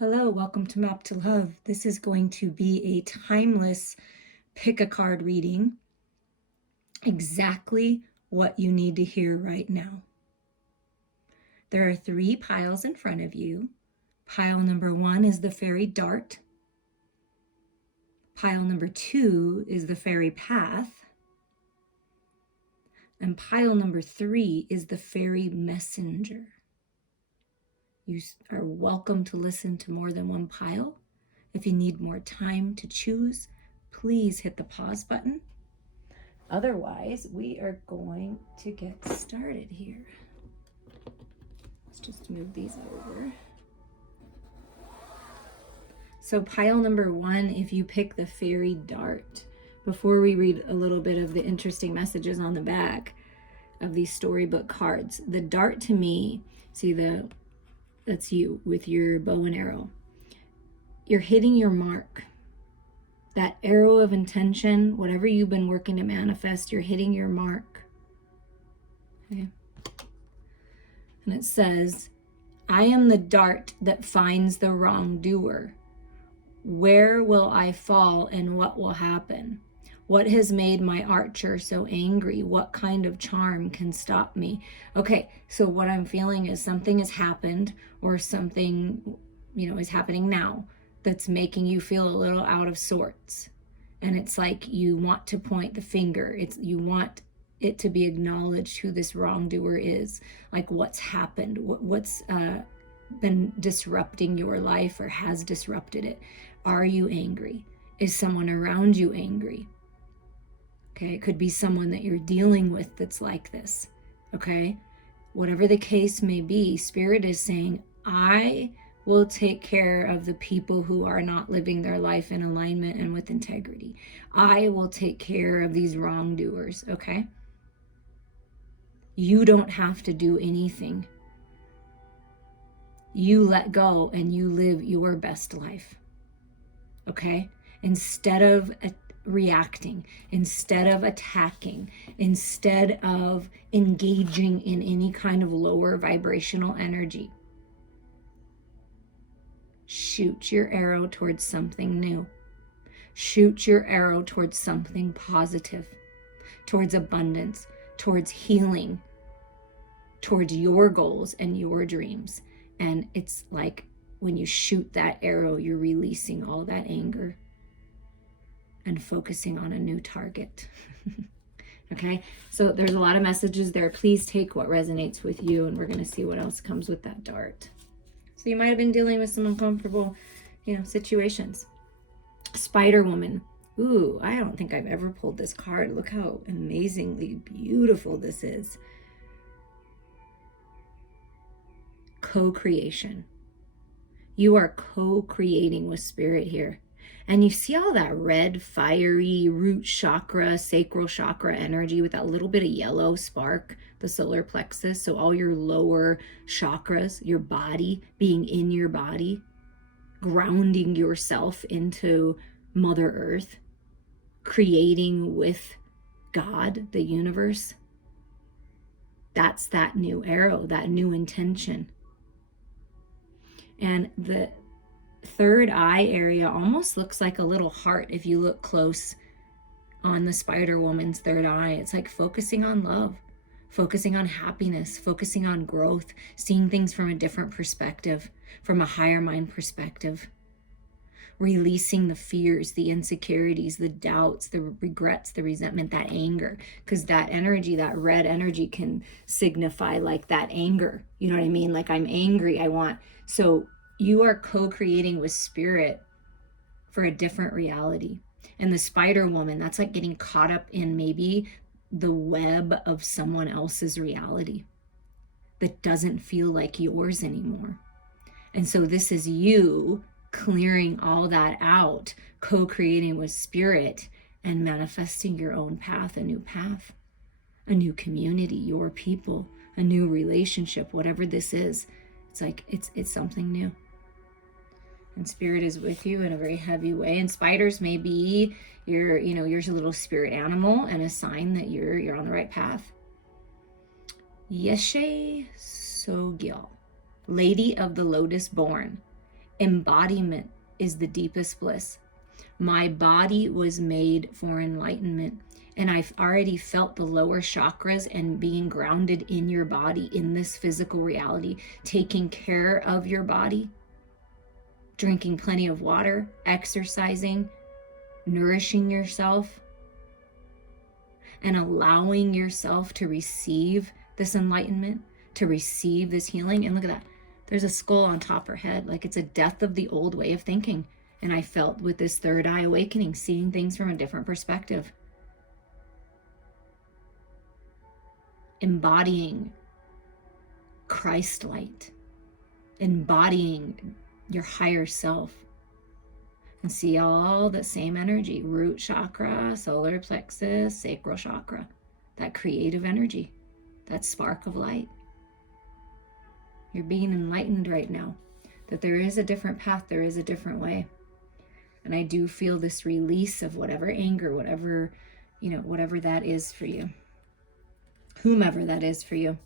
Hello, welcome to Map to Love. This is going to be a timeless pick a card reading. Exactly what you need to hear right now. There are 3 piles in front of you. Pile number 1 is the Faery Dart. Pile number 2 is the Faery Path. And pile number 3 is the Faery Messenger. You are welcome to listen to more than one pile. If you need more time to choose, please hit the pause button. Otherwise, we are going to get started here. Let's just move these over. So pile number 1, if you pick the Faery Dart, before we read a little bit of the interesting messages on the back of these storybook cards, the dart to me, see that's you with your bow and arrow. You're hitting your mark. That arrow of intention, whatever you've been working to manifest, you're hitting your mark. Okay. And it says, I am the dart that finds the wrongdoer. Where will I fall and what will happen? What has made my archer so angry? What kind of charm can stop me? Okay, so what I'm feeling is something has happened, or something, is happening now that's making you feel a little out of sorts. And it's like you want to point the finger. You want it to be acknowledged who this wrongdoer is. Like what's happened, what's been disrupting your life or has disrupted it. Are you angry? Is someone around you angry? Okay, it could be someone that you're dealing with that's like this. Okay, whatever the case may be, Spirit is saying, I will take care of the people who are not living their life in alignment and with integrity. I will take care of these wrongdoers, okay? You don't have to do anything. You let go and you live your best life, okay? Instead of reacting, instead of attacking, instead of engaging in any kind of lower vibrational energy, shoot your arrow towards something new. Shoot your arrow towards something positive, towards abundance, towards healing, towards your goals and your dreams. And it's like when you shoot that arrow, you're releasing all that anger and focusing on a new target. Okay, so there's a lot of messages there. Please take what resonates with you, and we're going to see what else comes with that dart. So you might have been dealing with some uncomfortable, situations. Spider Woman. Ooh, I don't think I've ever pulled this card. Look how amazingly beautiful this is. Co-creation. You are co-creating with Spirit here. And you see all that red, fiery root chakra, sacral chakra energy with that little bit of yellow spark, the solar plexus. So all your lower chakras, your body, being in your body, grounding yourself into Mother Earth, creating with God, the universe. That's that new arrow, that new intention. And the third eye area almost looks like a little heart if you look close on the Spider Woman's third eye. It's like focusing on love, focusing on happiness, focusing on growth, seeing things from a different perspective, from a higher mind perspective, releasing the fears, the insecurities, the doubts, the regrets, the resentment, that anger, because that energy, that red energy can signify like that anger. You know what I mean? Like I'm angry, so you are co-creating with Spirit for a different reality. And the Spider Woman, that's like getting caught up in maybe the web of someone else's reality that doesn't feel like yours anymore. And so this is you clearing all that out, co-creating with Spirit and manifesting your own path, a new community, your people, a new relationship, whatever this is. It's like, it's something new. And Spirit is with you in a very heavy way. And spiders may be your little spirit animal and a sign that you're on the right path. Yeshe Sogil, Lady of the Lotus Born. Embodiment is the deepest bliss. My body was made for enlightenment. And I've already felt the lower chakras and being grounded in your body, in this physical reality, taking care of your body, drinking plenty of water, exercising, nourishing yourself, and allowing yourself to receive this enlightenment, to receive this healing. And look at that. There's a skull on top of her head, like it's a death of the old way of thinking. And I felt with this third eye awakening, seeing things from a different perspective. Embodying Christ light, embodying your higher self, and see all the same energy, root chakra, solar plexus, sacral chakra, that creative energy, that spark of light. You're being enlightened right now, that there is a different path, there is a different way. And I do feel this release of whatever anger, whatever, whatever that is for you, whomever that is for you.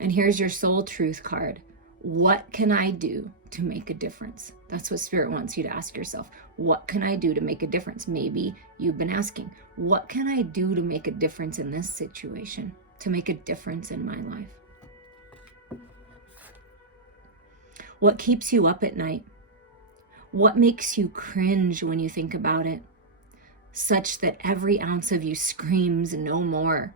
And here's your soul truth card. What can I do to make a difference? That's what Spirit wants you to ask yourself. What can I do to make a difference? Maybe you've been asking, what can I do to make a difference in this situation, to make a difference in my life? What keeps you up at night? What makes you cringe when you think about it, such that every ounce of you screams no more?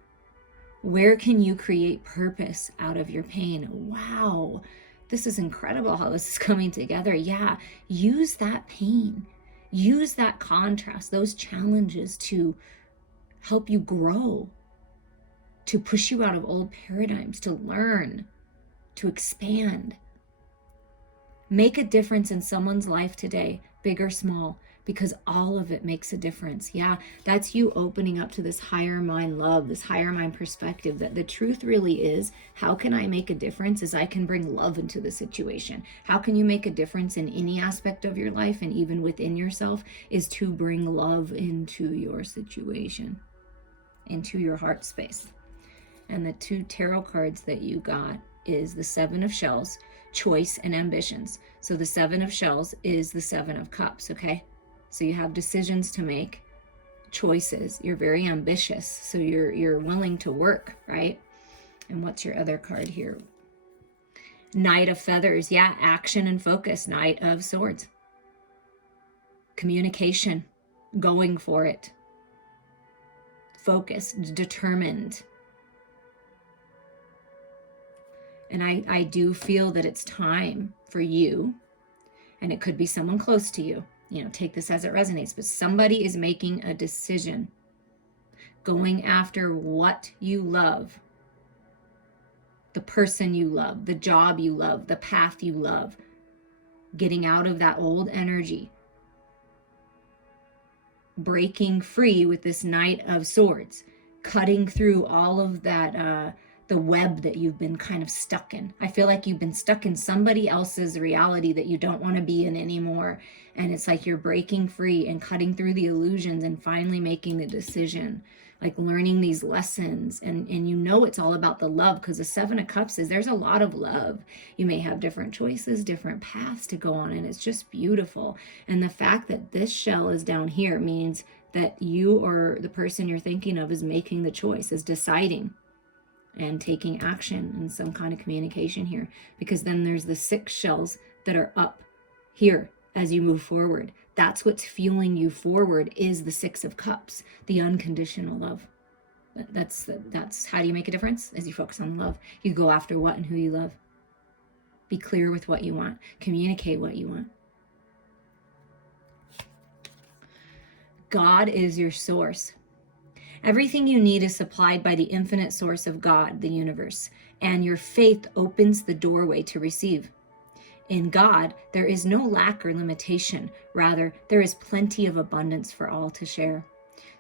Where can you create purpose out of your pain? Wow, this is incredible how this is coming together. Yeah, use that pain, use that contrast, those challenges to help you grow, to push you out of old paradigms, to learn, to expand. Make a difference in someone's life today, big or small, because all of it makes a difference. Yeah, that's you opening up to this higher mind love, this higher mind perspective, that the truth really is, how can I make a difference? Is I can bring love into the situation. How can you make a difference in any aspect of your life and even within yourself, is to bring love into your situation, into your heart space. And the two tarot cards that you got is the Seven of Shells, choice and ambitions. So the Seven of Shells is the Seven of Cups, okay? So you have decisions to make, choices. You're very ambitious, so you're willing to work, right? And what's your other card here? Knight of Feathers. Yeah, action and focus. Knight of Swords. Communication, going for it. Focused, determined. And I do feel that it's time for you, and it could be someone close to you, take this as it resonates, but somebody is making a decision, going after what you love, the person you love, the job you love, the path you love, getting out of that old energy, breaking free with this Knight of Swords, cutting through all of that, the web that you've been kind of stuck in. I feel like you've been stuck in somebody else's reality that you don't want to be in anymore. And it's like you're breaking free and cutting through the illusions and finally making the decision, like learning these lessons. And it's all about the love, because the Seven of Cups is, there's a lot of love. You may have different choices, different paths to go on, and it's just beautiful. And the fact that this shell is down here means that you or the person you're thinking of is making the choice, is deciding and taking action in some kind of communication here, because then there's the 6 shells that are up here as you move forward. That's what's fueling you forward, is the 6 of Cups, the unconditional love. That's how do you make a difference? As you focus on love, you go after what and who you love. Be clear with what you want, communicate what you want. God is your source. Everything you need is supplied by the infinite source of God, the universe, and your faith opens the doorway to receive. In God, there is no lack or limitation. Rather, there is plenty of abundance for all to share.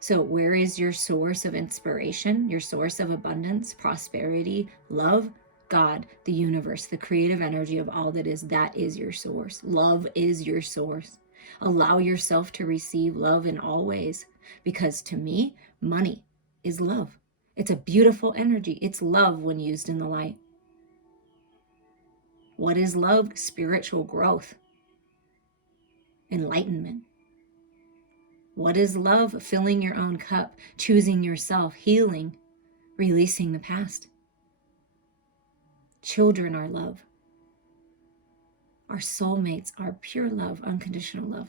So where is your source of inspiration, your source of abundance, prosperity, love? God, the universe, the creative energy of all that is your source. Love is your source. Allow yourself to receive love in all ways, because to me, money is love. It's a beautiful energy. It's love when used in the light. What is love? Spiritual growth. enlightenment. What is love? Filling your own cup, choosing yourself, healing, releasing the past. Children are love. Our soulmates are pure love, unconditional love.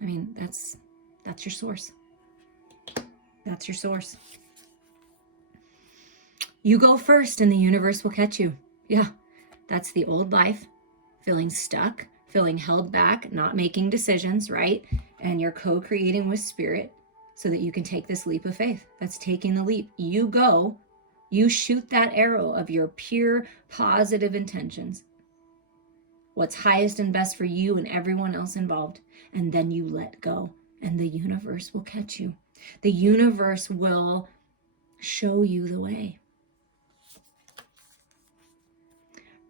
I mean, that's your source. That's your source. You go first and the universe will catch you. Yeah, that's the old life, feeling stuck, feeling held back, not making decisions, right? And you're co-creating with spirit so that you can take this leap of faith. That's taking the leap. You go, you shoot that arrow of your pure positive intentions, what's highest and best for you and everyone else involved, and then you let go, and the universe will catch you. The universe will show you the way.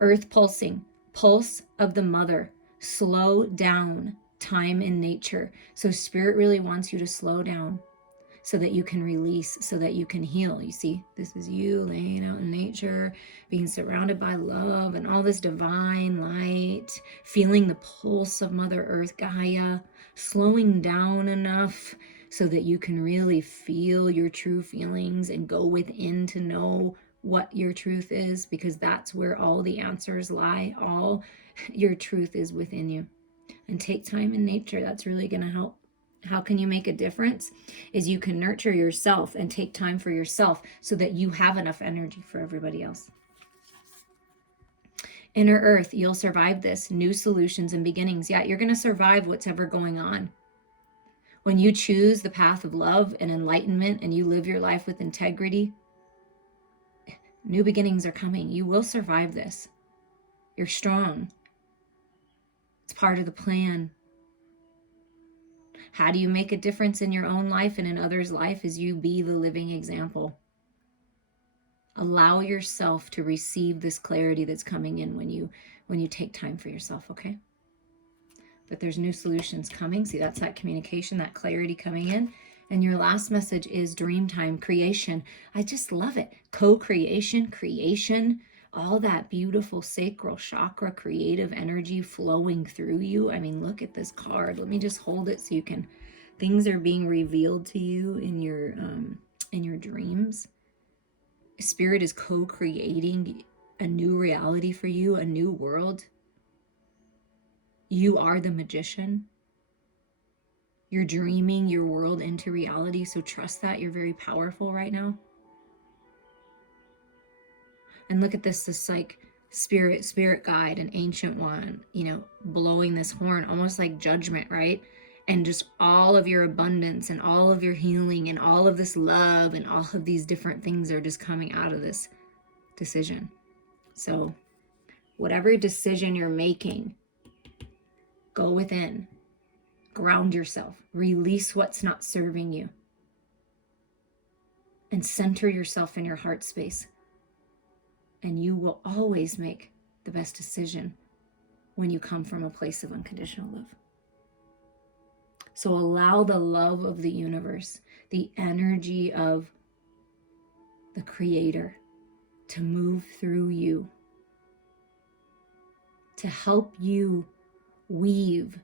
Earth pulsing, pulse of the mother, slow down time in nature. So spirit really wants you to slow down so that you can release, so that you can heal. You see, this is you laying out in nature, being surrounded by love and all this divine light, feeling the pulse of Mother Earth, Gaia, slowing down enough so that you can really feel your true feelings and go within to know what your truth is, because that's where all the answers lie. All your truth is within you. And take time in nature. That's really going to help. How can you make a difference? Is you can nurture yourself and take time for yourself so that you have enough energy for everybody else. Inner Earth, you'll survive this. New solutions and beginnings. Yeah, you're going to survive what's ever going on. When you choose the path of love and enlightenment and you live your life with integrity, new beginnings are coming. You will survive this. You're strong. It's part of the plan. How do you make a difference in your own life and in others' life? Is you be the living example. Allow yourself to receive this clarity that's coming in when you take time for yourself, okay? But there's new solutions coming. See, that's that communication, that clarity coming in. And your last message is dream time, creation. I just love it. Co-creation, creation, all that beautiful sacral chakra, creative energy flowing through you. I mean, look at this card. Let me just hold it so you can, things are being revealed to you in your dreams. Spirit is co-creating a new reality for you, a new world. You are the magician. You're dreaming your world into reality, so trust that. You're very powerful right now. And look at this like spirit guide, an ancient one, blowing this horn, almost like judgment, right? And just all of your abundance and all of your healing and all of this love and all of these different things are just coming out of this decision. So whatever decision you're making, go within, ground yourself, release what's not serving you, and center yourself in your heart space. And you will always make the best decision when you come from a place of unconditional love. So allow the love of the universe, the energy of the Creator, to move through you, to help you weave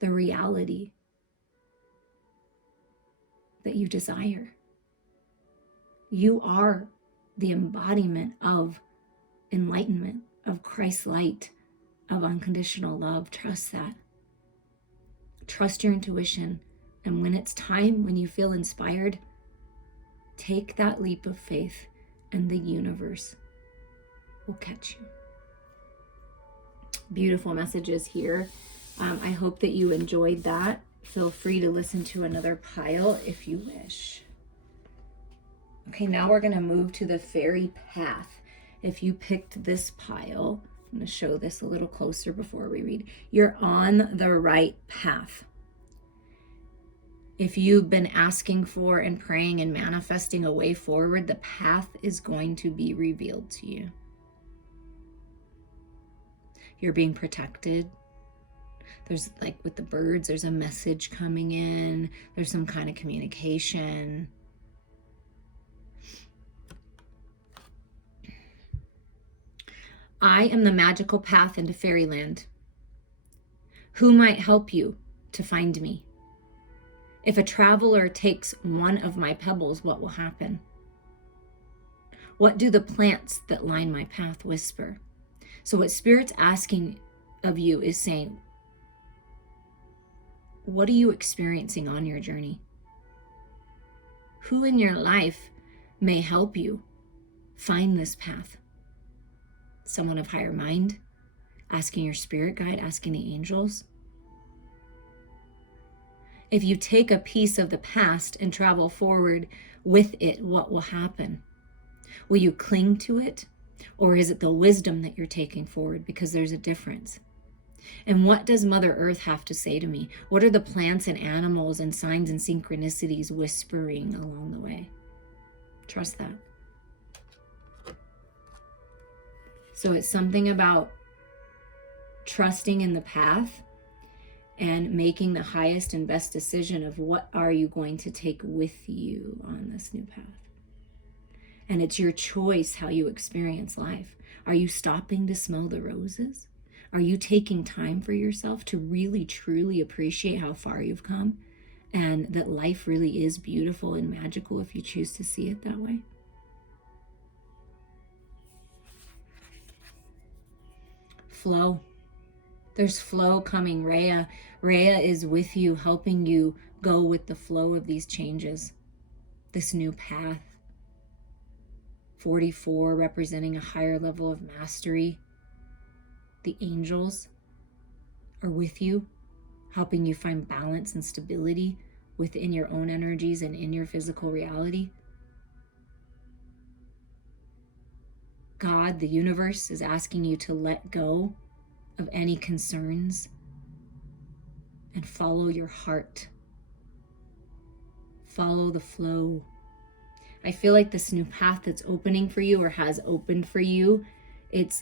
the reality that you desire. You are the embodiment of enlightenment, of Christ's light, of unconditional love. Trust that. Trust your intuition. And when it's time, when you feel inspired, take that leap of faith and the universe will catch you. Beautiful messages here. I hope that you enjoyed that. Feel free to listen to another pile if you wish. Okay, now we're going to move to the Faery Path. If you picked this pile, I'm going to show this a little closer before we read. You're on the right path. If you've been asking for and praying and manifesting a way forward, the path is going to be revealed to you. You're being protected. There's, like with the birds, there's a message coming in. There's some kind of communication. I am the magical path into fairyland. Who might help you to find me? If a traveler takes one of my pebbles, what will happen? What do the plants that line my path whisper? So what Spirit's asking of you is saying, what are you experiencing on your journey? Who in your life may help you find this path? Someone of higher mind, asking your spirit guide, asking the angels. If you take a piece of the past and travel forward with it, what will happen? Will you cling to it? Or is it the wisdom that you're taking forward? Because there's a difference. And what does Mother Earth have to say to me? What are the plants and animals and signs and synchronicities whispering along the way? Trust that. So it's something about trusting in the path and making the highest and best decision of what are you going to take with you on this new path. And it's your choice how you experience life. Are you stopping to smell the roses? Are you taking time for yourself to really, truly appreciate how far you've come and that life really is beautiful and magical if you choose to see it that way? Flow. There's flow coming. Rhea is with you, helping you go with the flow of these changes, this new path. 44 representing a higher level of mastery. The angels are with you, helping you find balance and stability within your own energies and in your physical reality. God, the universe, is asking you to let go of any concerns and follow your heart. Follow the flow. I feel like this new path that's opening for you or has opened for you,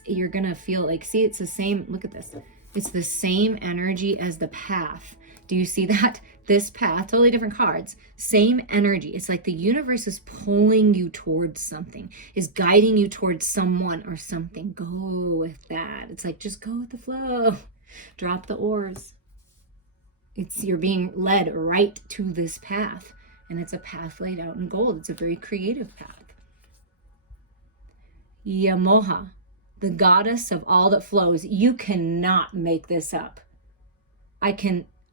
you're gonna feel like, see, it's the same, look at this. It's the same energy as the path. Do you see that? This path, totally different cards, same energy. It's like the universe is pulling you towards something, is guiding you towards someone or something. Go with that. It's like, just go with the flow. Drop the oars. You're being led right to this path. And it's a path laid out in gold. It's a very creative path. Yamoha, the goddess of all that flows. You cannot make this up.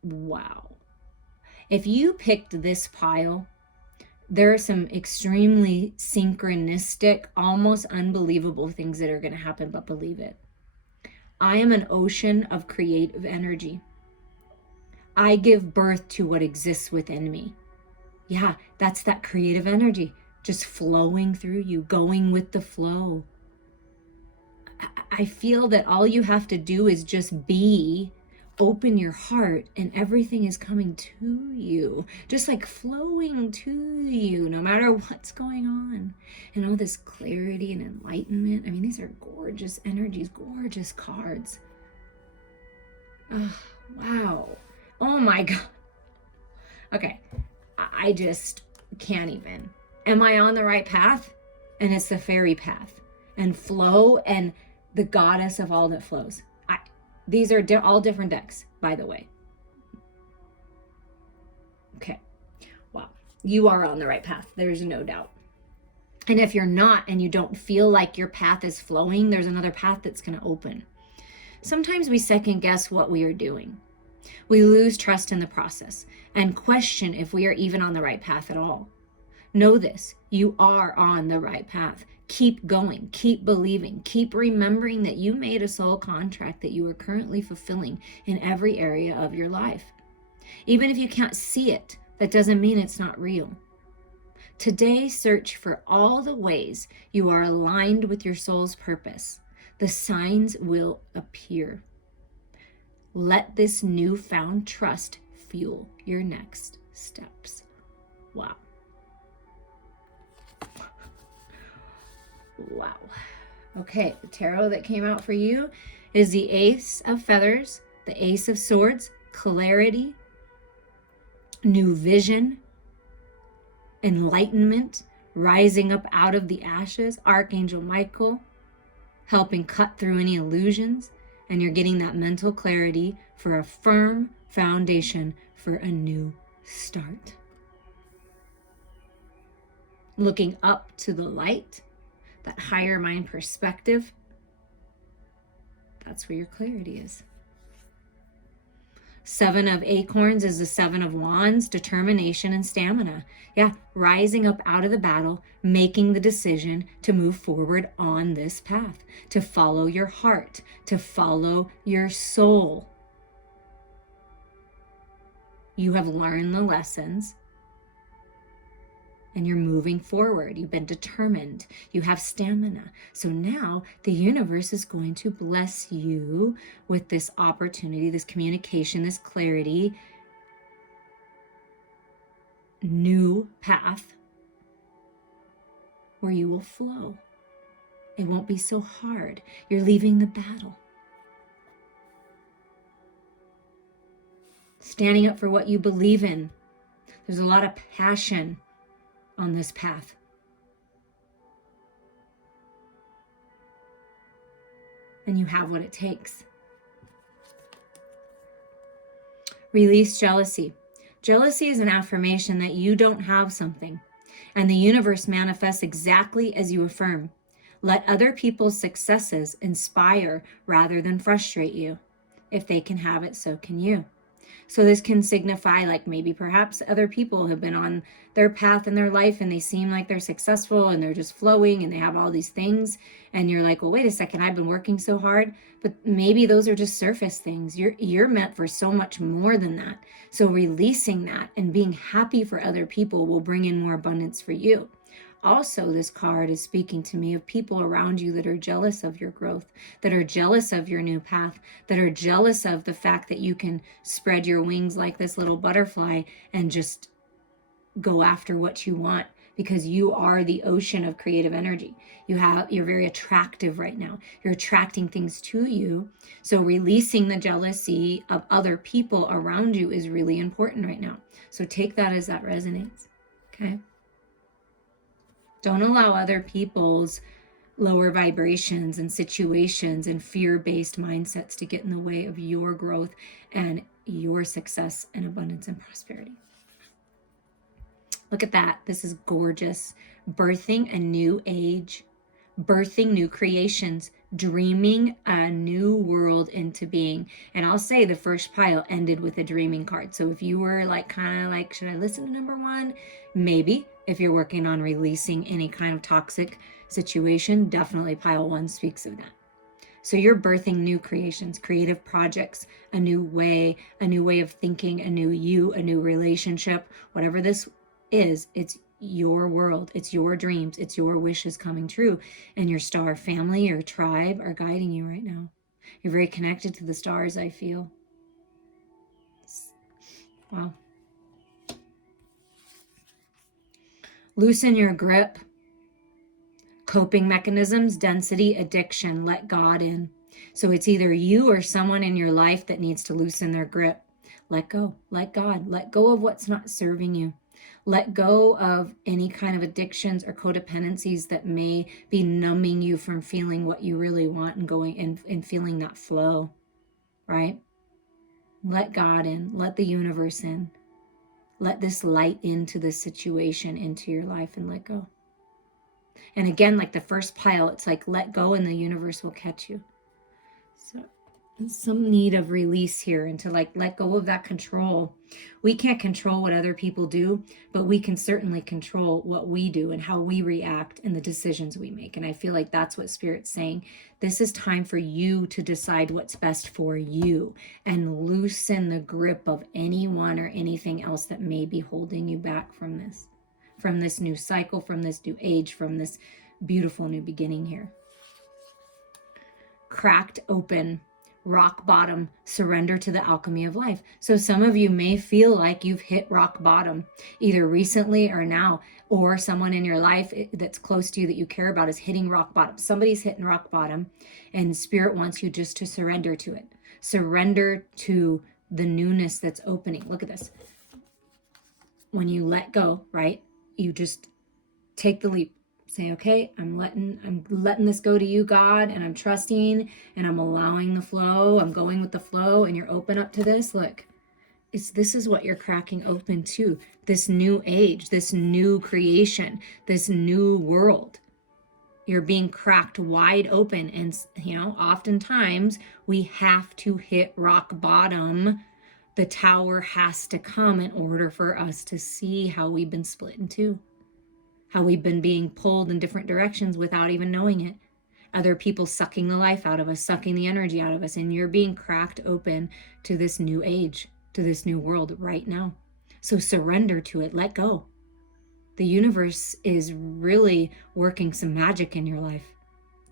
Wow. If you picked this pile, there are some extremely synchronistic, almost unbelievable things that are going to happen, but believe it. I am an ocean of creative energy. I give birth to what exists within me. Yeah, that's that creative energy just flowing through you, going with the flow. I feel that all you have to do is just be, open your heart, and everything is coming to you, just like flowing to you, no matter what's going on. And all this clarity and enlightenment. I mean, these are gorgeous energies, gorgeous cards. Oh, wow. Oh my God. Okay. I just can't even. Am I on the right path? And it's the Faery Path and flow and the goddess of all that flows. These are all different decks, by the way. Okay. Wow. You are on the right path. There's no doubt. And if you're not and you don't feel like your path is flowing, there's another path that's going to open. Sometimes we second guess what we are doing. We lose trust in the process and question if we are even on the right path at all. Know this, you are on the right path. Keep going, keep believing, keep remembering that you made a soul contract that you are currently fulfilling in every area of your life. Even if you can't see it, that doesn't mean it's not real. Today, search for all the ways you are aligned with your soul's purpose. The signs will appear. Let this newfound trust fuel your next steps. Wow. Wow. Okay, the tarot that came out for you is the Ace of Feathers, the Ace of Swords, clarity, new vision, enlightenment, rising up out of the ashes, Archangel Michael, helping cut through any illusions, And you're getting that mental clarity for a firm foundation for a new start. Looking up to the light, that higher mind perspective, that's where your clarity is. 7 of acorns is the 7 of wands, determination and stamina. Yeah, rising up out of the battle, making the decision to move forward on this path, to follow your heart, to follow your soul. You have learned the lessons and you're moving forward. You've been determined. You have stamina. So now the universe is going to bless you with this opportunity, this communication, this clarity, new path where you will flow. It won't be so hard. You're leaving the battle. Standing up for what you believe in. There's a lot of passion on this path. And you have what it takes. Release jealousy. Jealousy is an affirmation that you don't have something, and the universe manifests exactly as you affirm. Let other people's successes inspire rather than frustrate you. If they can have it, so can you. So this can signify like maybe perhaps other people have been on their path in their life and they seem like they're successful and they're just flowing and they have all these things. And you're like, well, wait a second, I've been working so hard. But maybe those are just surface things. You're meant for so much more than that. So releasing that and being happy for other people will bring in more abundance for you. Also, this card is speaking to me of people around you that are jealous of your growth, that are jealous of your new path, that are jealous of the fact that you can spread your wings like this little butterfly and just go after what you want, because you are the ocean of creative energy. You're very attractive right now. You're attracting things to you. So releasing the jealousy of other people around you is really important right now. So take that as that resonates. Okay. Don't allow other people's lower vibrations and situations and fear-based mindsets to get in the way of your growth and your success and abundance and prosperity. Look at that. This is gorgeous. Birthing a new age, birthing new creations, dreaming a new world into being. And I'll say the first pile ended with a dreaming card. So if you were like, kind of like, should I listen to number 1? Maybe. If you're working on releasing any kind of toxic situation, definitely pile 1 speaks of that. So you're birthing new creations, creative projects, a new way of thinking, a new you, a new relationship, whatever this is, it's your world, it's your dreams, it's your wishes coming true. And your star family, your tribe are guiding you right now. You're very connected to the stars, I feel. Wow. Loosen your grip. Coping mechanisms, density, addiction, let God in. So it's either you or someone in your life that needs to loosen their grip. Let go, let God, let go of what's not serving you. Let go of any kind of addictions or codependencies that may be numbing you from feeling what you really want and going and feeling that flow, right? Let God in, let the universe in. Let this light into this situation, into your life, and let go. And again, like the first pile, it's like let go and the universe will catch you. So some need of release here and to like let go of that control. We can't control what other people do, but we can certainly control what we do and how we react and the decisions we make. And I feel like that's what Spirit's saying. This is time for you to decide what's best for you and loosen the grip of anyone or anything else that may be holding you back from this new cycle, from this new age, from this beautiful new beginning here. Cracked open, rock bottom, surrender to the alchemy of life. So some of you may feel like you've hit rock bottom, either recently or now, or someone in your life that's close to you that you care about is hitting rock bottom. Somebody's hitting rock bottom, and Spirit wants you just to surrender to it. Surrender to the newness that's opening. Look at this. When you let go, right? You just take the leap, Say, okay, I'm letting this go to you, God, and I'm trusting and I'm allowing the flow. I'm going with the flow, and you're open up to this. Look, this is what you're cracking open to. This new age, this new creation, this new world. You're being cracked wide open. And, oftentimes we have to hit rock bottom. The tower has to come in order for us to see how we've been split in two, how we've been being pulled in different directions without even knowing it. Other people sucking the life out of us, sucking the energy out of us. And you're being cracked open to this new age, to this new world right now. So surrender to it. Let go. The universe is really working some magic in your life.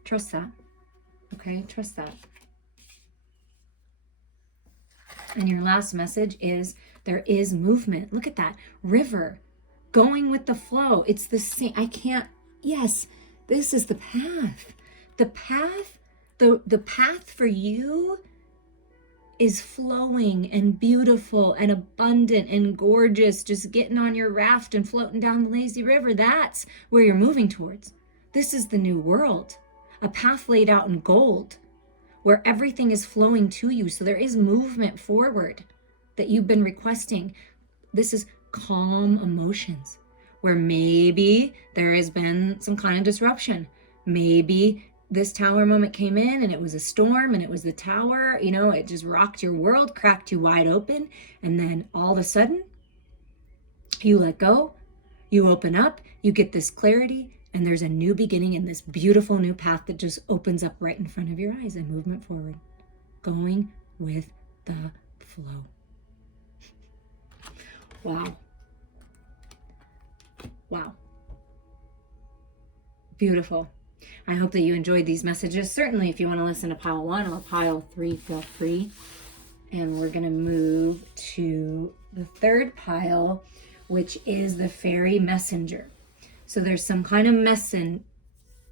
Trust that. Okay? Trust that. And your last message is there is movement. Look at that. River. Going with the flow. It's the same. Yes, this is the path. The path, the path for you is flowing and beautiful and abundant and gorgeous, just getting on your raft and floating down the lazy river. That's where you're moving towards. This is the new world, a path laid out in gold where everything is flowing to you. So there is movement forward that you've been requesting. This is calm emotions where maybe there has been some kind of disruption. Maybe this tower moment came in and it was a storm and it was the tower, it just rocked your world, cracked you wide open. And then all of a sudden you let go, you open up, you get this clarity, and there's a new beginning in this beautiful new path that just opens up right in front of your eyes and movement forward, going with the flow. Wow. Wow. Beautiful. I hope that you enjoyed these messages. Certainly, if you want to listen to pile 1 or pile 3, feel free. And we're going to move to the third pile, which is the Faery Messenger. So there's some kind of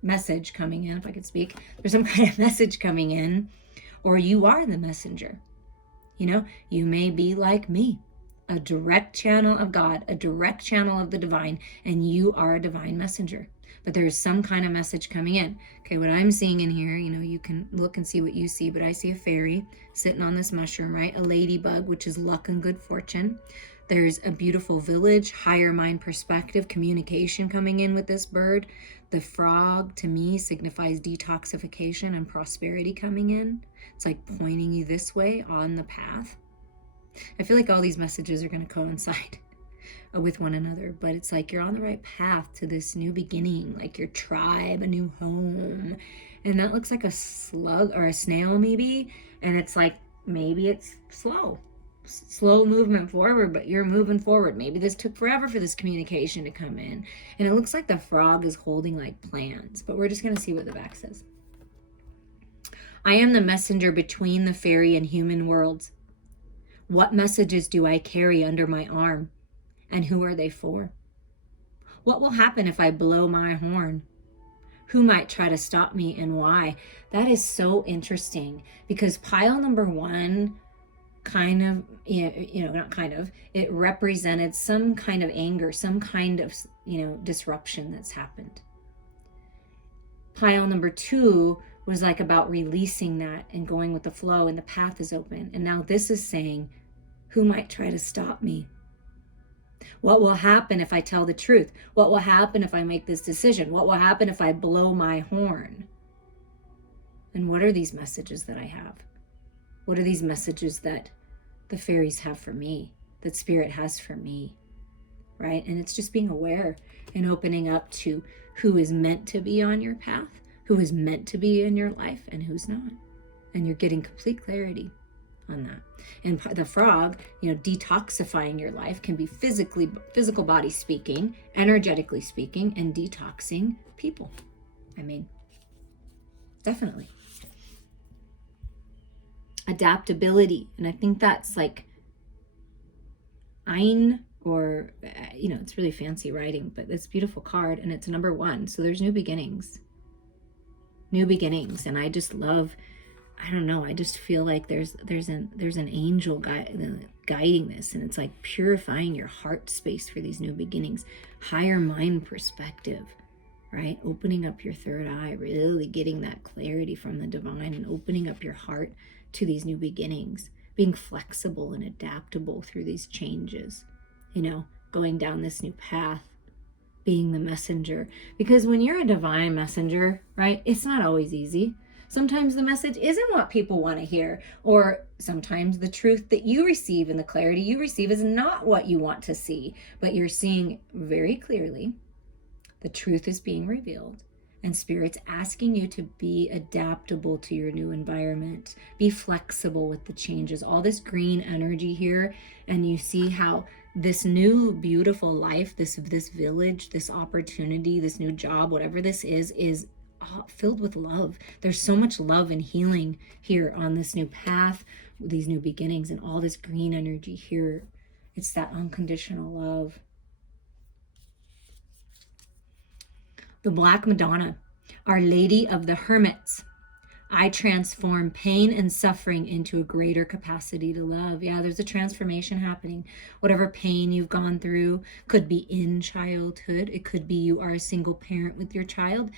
message coming in, if I could speak. There's some kind of message coming in, or you are the messenger. You may be like me, a direct channel of God, a direct channel of the divine, and you are a divine messenger. But there's some kind of message coming in. Okay, what I'm seeing in here, you can look and see what you see, but I see a fairy sitting on this mushroom, right? A ladybug, which is luck and good fortune. There's a beautiful village, higher mind perspective, communication coming in with this bird. The frog, to me, signifies detoxification and prosperity coming in. It's like pointing you this way on the path. I feel like all these messages are going to coincide with one another, but it's like you're on the right path to this new beginning, like your tribe, a new home. And that looks like a slug or a snail maybe, and it's like maybe it's slow movement forward, but you're moving forward. Maybe this took forever for this communication to come in, and it looks like the frog is holding like plans, but we're just going to see what the back says. I am the messenger between the fairy and human worlds. What messages do I carry under my arm? And who are they for? What will happen if I blow my horn? Who might try to stop me and why? That is so interesting because pile number 1 it represented some kind of anger, some kind of, disruption that's happened. Pile number 2 was like about releasing that and going with the flow, and the path is open. And now this is saying, who might try to stop me? What will happen if I tell the truth? What will happen if I make this decision? What will happen if I blow my horn? And what are these messages that I have? What are these messages that the fairies have for me, that spirit has for me, right? And it's just being aware and opening up to who is meant to be on your path, who is meant to be in your life, and who's not. And you're getting complete clarity on that. And the frog, detoxifying your life can be physical body speaking, energetically speaking, and detoxing people. Definitely. Adaptability. And I think that's like Ein, or, it's really fancy writing, but it's a beautiful card, and it's number 1. So there's new beginnings. And I just love, I don't know, I just feel like there's an angel guiding this, and it's like purifying your heart space for these new beginnings, higher mind perspective, right? Opening up your third eye, really getting that clarity from the divine and opening up your heart to these new beginnings, being flexible and adaptable through these changes, going down this new path, being the messenger. Because when you're a divine messenger, right, it's not always easy. Sometimes the message isn't what people want to hear, or sometimes the truth that you receive and the clarity you receive is not what you want to see, but you're seeing very clearly the truth is being revealed, and Spirit's asking you to be adaptable to your new environment, be flexible with the changes, all this green energy here. And you see how this new beautiful life, this village, this opportunity, this new job, whatever this is filled with love. There's so much love and healing here on this new path, these new beginnings, and all this green energy here. It's that unconditional love. The Black Madonna, Our Lady of the Hermits. I transform pain and suffering into a greater capacity to love. Yeah, there's a transformation happening. Whatever pain you've gone through, could be in childhood. It could be you are a single parent with your child.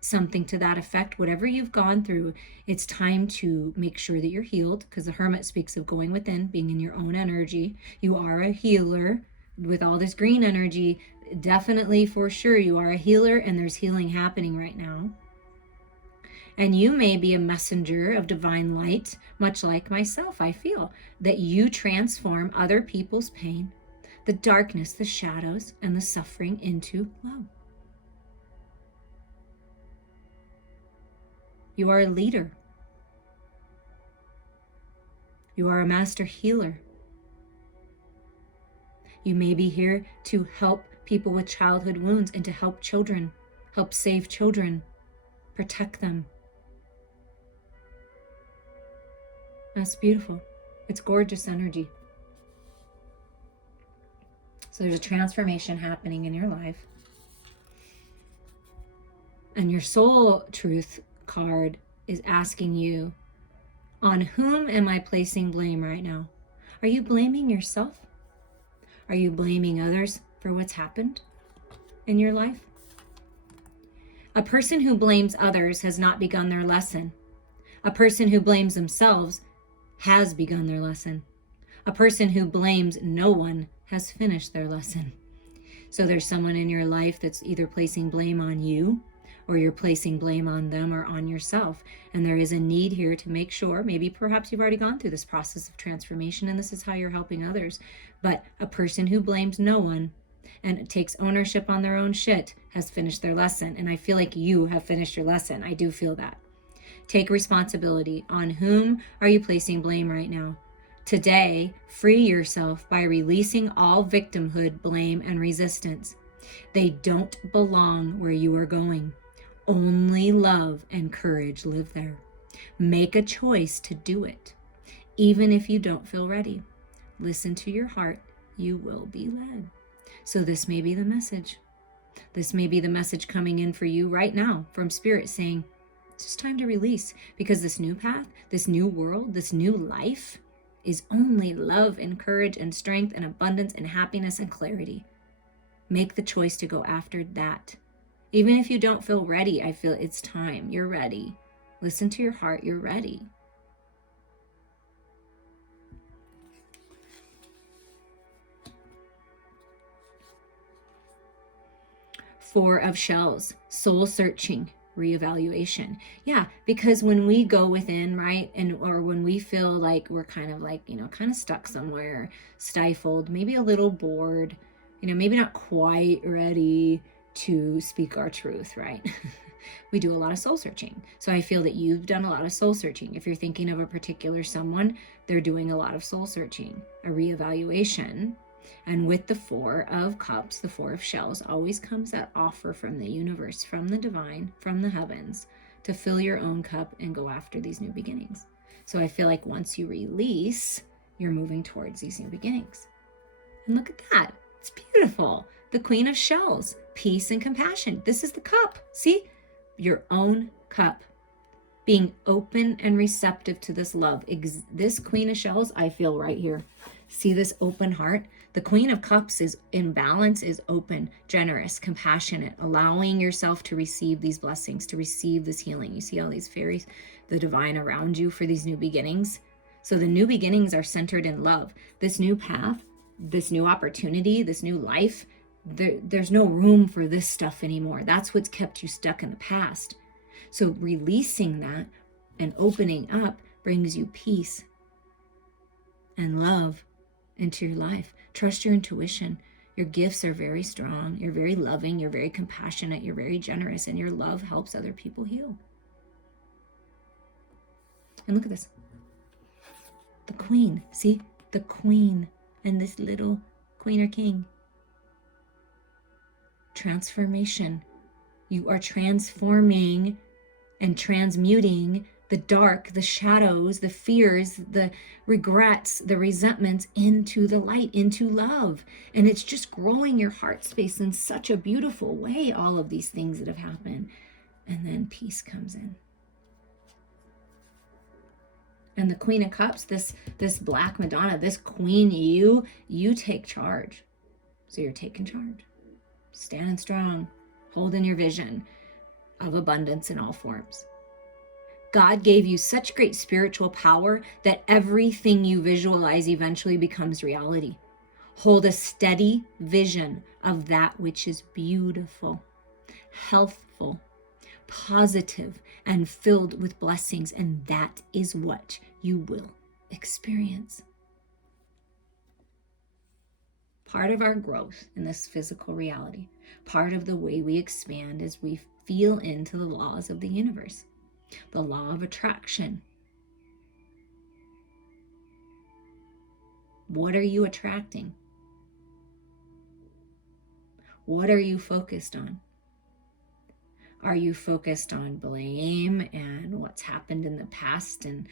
Something to that effect. Whatever you've gone through, it's time to make sure that you're healed, because the Hermit speaks of going within, being in your own energy. You are a healer with all this green energy. Definitely, for sure, you are a healer, and there's healing happening right now. And you may be a messenger of divine light, much like myself. I feel that you transform other people's pain, the darkness, the shadows, and the suffering into love. You are a leader. You are a master healer. You may be here to help people with childhood wounds and to help children, help save children, protect them. That's beautiful. It's gorgeous energy. So there's a transformation happening in your life. And your soul truth card is asking you, on whom am I placing blame right now? Are you blaming yourself? Are you blaming others for what's happened in your life? A person who blames others has not begun their lesson. A person who blames themselves has begun their lesson. A person who blames no one has finished their lesson. So there's someone in your life that's either placing blame on you, or you're placing blame on them or on yourself. And there is a need here to make sure, maybe perhaps you've already gone through this process of transformation and this is how you're helping others. But a person who blames no one and takes ownership on their own shit has finished their lesson. And I feel like you have finished your lesson. I do feel that. Take responsibility. On whom are you placing blame right now? Today, free yourself by releasing all victimhood, blame, and resistance. They don't belong where you are going. Only love and courage live there. Make a choice to do it, even if you don't feel ready. Listen to your heart. You will be led. So this may be the message. This may be the message coming in for you right now from Spirit saying, it's just time to release, because this new path, this new world, this new life is only love and courage and strength and abundance and happiness and clarity. Make the choice to go after that. Even if you don't feel ready, I feel it's time. You're ready. Listen to your heart. You're ready. Four of Shells, soul searching, reevaluation. Yeah, because when we go within, right, or when we feel like we're kind of stuck somewhere, stifled, maybe a little bored, maybe not quite ready to speak our truth, right? We do a lot of soul searching. So I feel that you've done a lot of soul searching. If you're thinking of a particular someone, they're doing a lot of soul searching, a reevaluation. And with the Four of Cups, the Four of Shells, always comes that offer from the universe, from the divine, from the heavens, to fill your own cup and go after these new beginnings. So I feel like once you release, you're moving towards these new beginnings. And look at that. It's beautiful. The Queen of Shells, peace and compassion. This is the cup. See? Your own cup. being open and receptive to this love. This Queen of Shells, I feel right here. See this open heart? The Queen of Cups is in balance, is open, generous, compassionate, allowing yourself to receive these blessings, to receive this healing. You see all these fairies, the divine around you for these new beginnings. So the new beginnings are centered in love. This new path, this new opportunity, this new life, there's no room for this stuff anymore. That's what's kept you stuck in the past. So releasing that and opening up brings you peace and love into your life. Trust your intuition. Your gifts are very strong. You're very loving. You're very compassionate. You're very generous. And your love helps other people heal. And look at this. The Queen. See? The Queen and this little Queen or King. Transformation. You are transforming and transmuting the dark, the shadows, the fears, the regrets, the resentments into the light, into love. And it's just growing your heart space in such a beautiful way, all of these things that have happened. And then peace comes in. And the Queen of Cups, this Black Madonna, this Queen, you take charge. So you're taking charge. Standing strong, holding your vision of abundance in all forms. God gave you such great spiritual power that everything you visualize eventually becomes reality. Hold a steady vision of that which is beautiful, healthful, positive, and filled with blessings, and that is what you will experience. Part of our growth in this physical reality, part of the way we expand is we feel into the laws of the universe. The law of attraction. What are you attracting? What are you focused on? Are you focused on blame and what's happened in the past and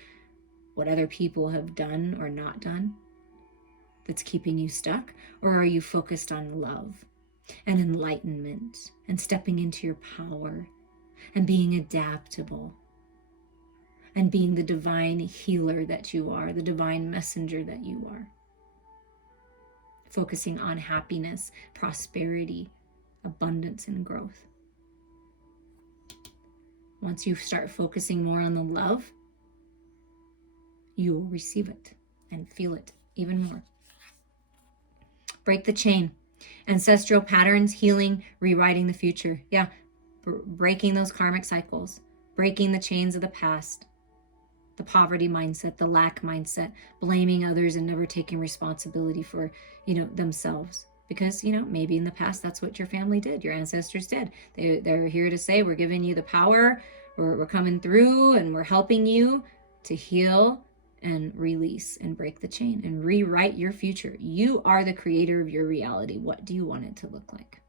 what other people have done or not done that's keeping you stuck? Or are you focused on love and enlightenment and stepping into your power and being adaptable? And being the divine healer that you are, the divine messenger that you are. Focusing on happiness, prosperity, abundance, and growth. Once you start focusing more on the love, you will receive it and feel it even more. Break the chain. Ancestral patterns, healing, rewriting the future. Yeah, breaking those karmic cycles. Breaking the chains of the past. The poverty mindset, the lack mindset, blaming others and never taking responsibility for, themselves. Because, maybe in the past, that's what your family did. Your ancestors did. They're here to say, we're giving you the power. We're coming through and we're helping you to heal and release and break the chain and rewrite your future. You are the creator of your reality. What do you want it to look like?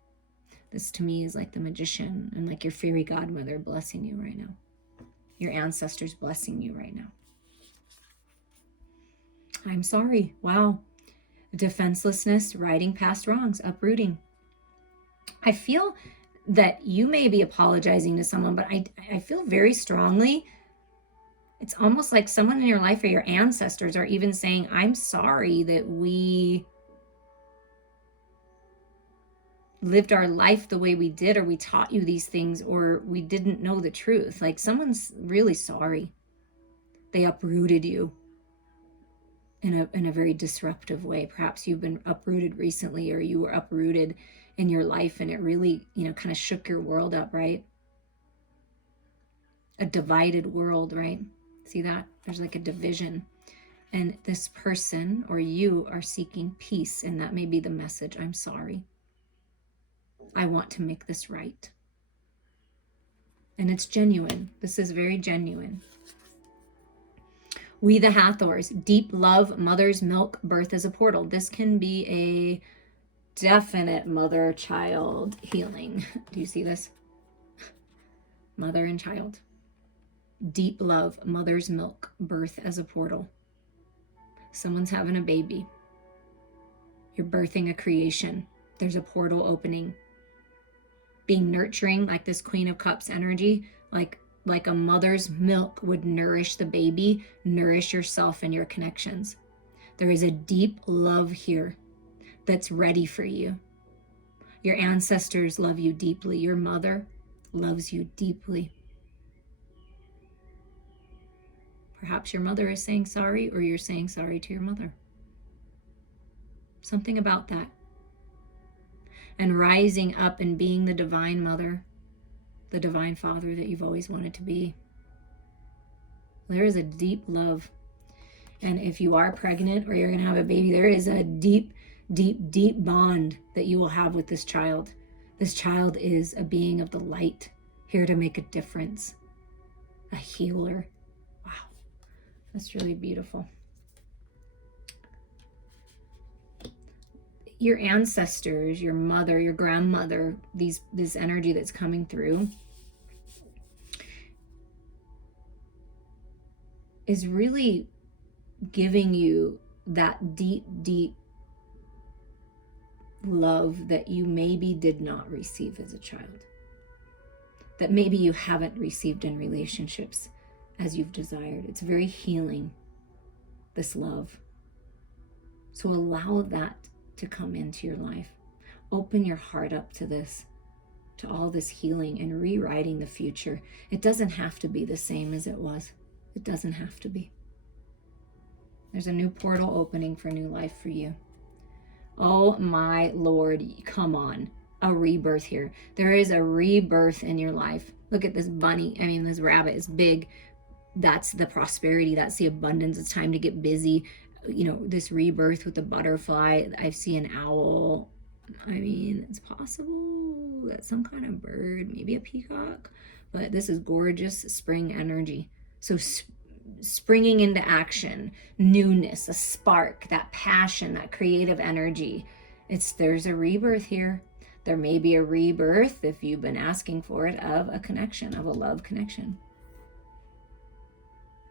This to me is like the magician and like your fairy godmother blessing you right now. Your ancestors blessing you right now. I'm sorry. Wow. Defenselessness, righting past wrongs, uprooting. I feel that you may be apologizing to someone, but I feel very strongly, it's almost like someone in your life or your ancestors are even saying, I'm sorry that we lived our life the way we did, or we taught you these things, or we didn't know the truth. Like someone's really sorry. They uprooted you in a very disruptive way. Perhaps you've been uprooted recently, or you were uprooted in your life and it really, kind of shook your world up, right? A divided world, right? See that? There's like a division. And this person or you are seeking peace, and that may be the message. I'm sorry. I want to make this right. And it's genuine. This is very genuine. We the Hathors, deep love, mother's milk, birth as a portal. This can be a definite mother-child healing. Do you see this? Mother and child. Deep love, mother's milk, birth as a portal. Someone's having a baby. You're birthing a creation. There's a portal opening. Being nurturing, like this Queen of Cups energy, like like a mother's milk would nourish the baby, nourish yourself and your connections. There is a deep love here that's ready for you. Your ancestors love you deeply. Your mother loves you deeply. Perhaps your mother is saying sorry, or you're saying sorry to your mother. Something about that. And rising up and being the divine mother, the divine father that you've always wanted to be. There is a deep love. And if you are pregnant or you're going to have a baby, there is a deep, deep, deep bond that you will have with this child. This child is a being of the light, here to make a difference, a healer. Wow, that's really beautiful. Your ancestors, your mother, your grandmother, this energy that's coming through is really giving you that deep, deep love that you maybe did not receive as a child, that maybe you haven't received in relationships as you've desired. It's very healing, this love. So allow that to come into your life. Open your heart up to this, to all this healing and rewriting the future. It doesn't have to be the same as it was. It doesn't have to be. There's a new portal opening for new life for you. Oh my Lord, come on. A rebirth here. There is a rebirth in your life. Look at this bunny. I mean, this rabbit is big. That's the prosperity. That's the abundance. It's time to get busy. You know, this rebirth with the butterfly. I see an owl. I mean, it's possible that some kind of bird, maybe a peacock, but this is gorgeous spring energy. So springing into action, newness, a spark, that passion, that creative energy. There's a rebirth here. There may be a rebirth, if you've been asking for it, of a connection, of a love connection.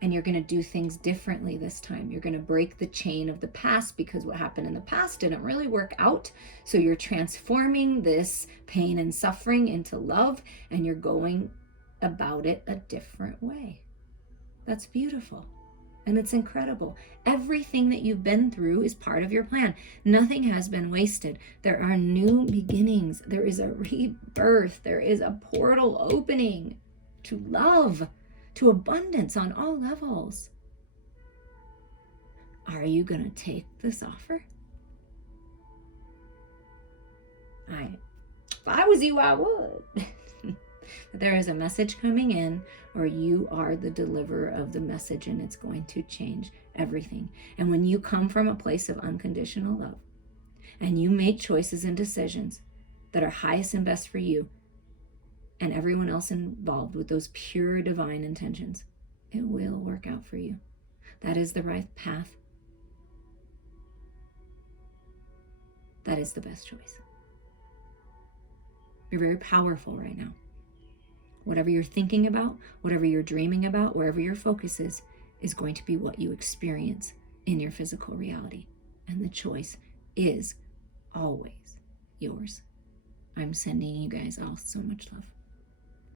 And you're going to do things differently this time. You're going to break the chain of the past, because what happened in the past didn't really work out. So you're transforming this pain and suffering into love, and you're going about it a different way. That's beautiful. And it's incredible. Everything that you've been through is part of your plan. Nothing has been wasted. There are new beginnings. There is a rebirth. There is a portal opening to love, to abundance on all levels. Are you going to take this offer? If I was you, I would. There is a message coming in, or you are the deliverer of the message, and it's going to change everything. And when you come from a place of unconditional love, and you make choices and decisions that are highest and best for you and everyone else involved with those pure divine intentions, it will work out for you. That is the right path. That is the best choice. You're very powerful right now. Whatever you're thinking about, whatever you're dreaming about, wherever your focus is going to be what you experience in your physical reality. And the choice is always yours. I'm sending you guys all so much love.